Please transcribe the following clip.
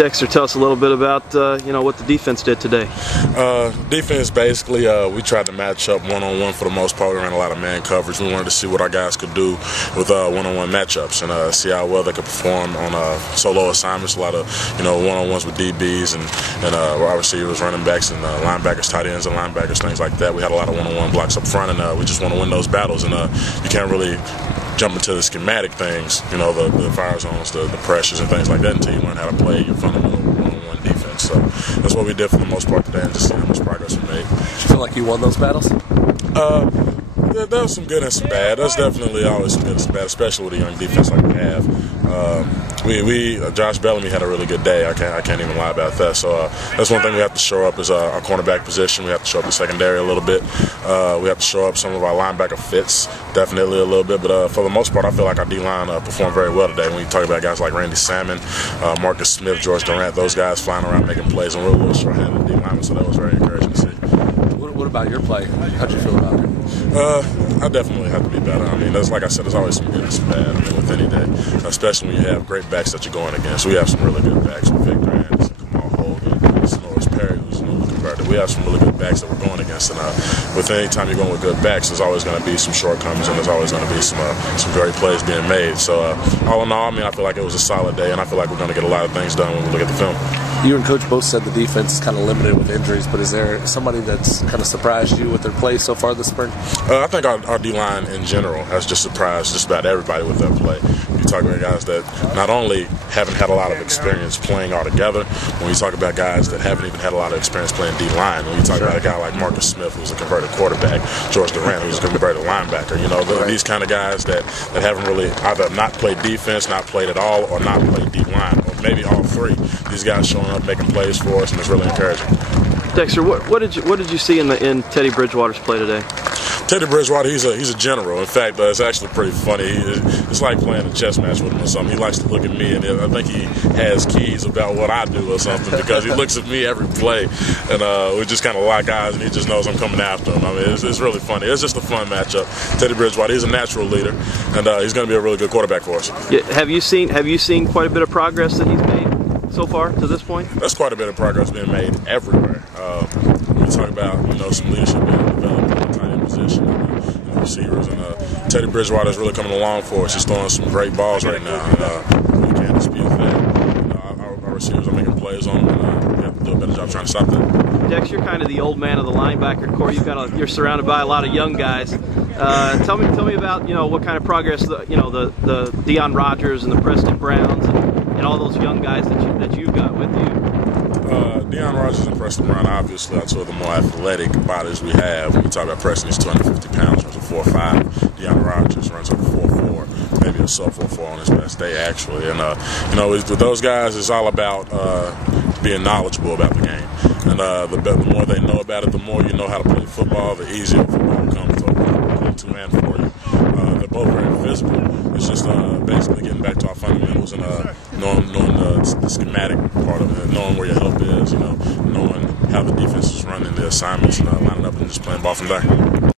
Dexter, tell us a little bit about what the defense did today. Defense, basically, we tried to match up one-on-one for the most part. We ran a lot of man coverage. We wanted to see what our guys could do with one-on-one matchups and see how well they could perform on solo assignments. A lot of one-on-ones with DBs and wide receivers, running backs, and linebackers, tight ends, and linebackers, things like that. We had a lot of one-on-one blocks up front, and we just want to win those battles. And you can't really jump into the schematic things, the fire zones, the pressures, and things like that until you learn how to play your fundamental one-on-one defense. So that's what we did for the most part today, and just see how much progress we made. Did you feel like you won those battles? There was some good and some bad. There's definitely always some good and some bad, especially with a young defense like we have. Josh Bellamy had a really good day. I can't even lie about that. So that's one thing we have to show up is our cornerback position. We have to show up the secondary a little bit. We have to show up some of our linebacker fits, definitely a little bit. But for the most part, I feel like our D-line performed very well today. When you talk about guys like Randy Salmon, Marcus Smith, George Durant, those guys flying around making plays, and we're a little short-handed D-linemen, so that was very encouraging to see. What about your play? How'd you feel about it? I definitely have to be better. I mean, like I said, there's always some good and some bad. I mean, with any day, especially when you have great backs that you're going against. We have some really good backs with Victor Anderson, Kamal Hogan, Snorris Perry, who's newly converted. We have some really good backs that we're going against, and with any time you're going with good backs, there's always going to be some shortcomings, and there's always going to be some great plays being made. So all in all, I mean, I feel like it was a solid day, and I feel like we're going to get a lot of things done when we look at the film. You and Coach both said the defense is kind of limited with injuries, but is there somebody that's kind of surprised you with their play so far this spring? I think our D-line in general has just surprised just about everybody with their play. You talk about guys that not only haven't had a lot of experience playing all together, when you talk about guys that haven't even had a lot of experience playing D-line, when you talk about a guy like Marcus Smith, who's a converted quarterback, George Durant, who's a converted linebacker, these kind of guys that haven't really either not played defense, not played at all, or not played D-line, or maybe all three. These guys showing up making plays for us, and it's really encouraging. Dexter, what did you see in Teddy Bridgewater's play today? Teddy Bridgewater, he's a general. In fact, it's actually pretty funny. It's like playing a chess match with him or something. He likes to look at me, and I think he has keys about what I do or something because he looks at me every play, and we just kind of lock eyes, and he just knows I'm coming after him. I mean, it's really funny. It's just a fun matchup. Teddy Bridgewater, he's a natural leader, and he's going to be a really good quarterback for us. Yeah, have you seen quite a bit of progress that he's made so far to this point? There's quite a bit of progress being made everywhere. When you talk about some leadership being developed in the tight end position and receivers, and Teddy Bridgewater is really coming along for us. He's throwing some great balls right now, and we can't dispute that. Our receivers are making plays on them, and we have to do a better job trying to stop that. Dex, you're kind of the old man of the linebacker corps. You're surrounded by a lot of young guys. Tell me about what kind of progress the Deion Rogers and the Preston Browns and all those young guys that you've got with you. Deion Rogers and Preston Brown, obviously, are two of the more athletic bodies we have. When you talk about Preston, he's 250 pounds, runs a 4.5. Deion Rogers runs a 4.4, maybe a sub 4.4 on his best day, actually. And with those guys, it's all about being knowledgeable about the game. And the more they know about it, the more you know how to play football, the easier football becomes to and for you. They're both very visible. It's just basically getting back to our fundamentals and knowing the schematic part of it, knowing where your help is, knowing how the defense is running the assignments, and lining up and just playing ball from there.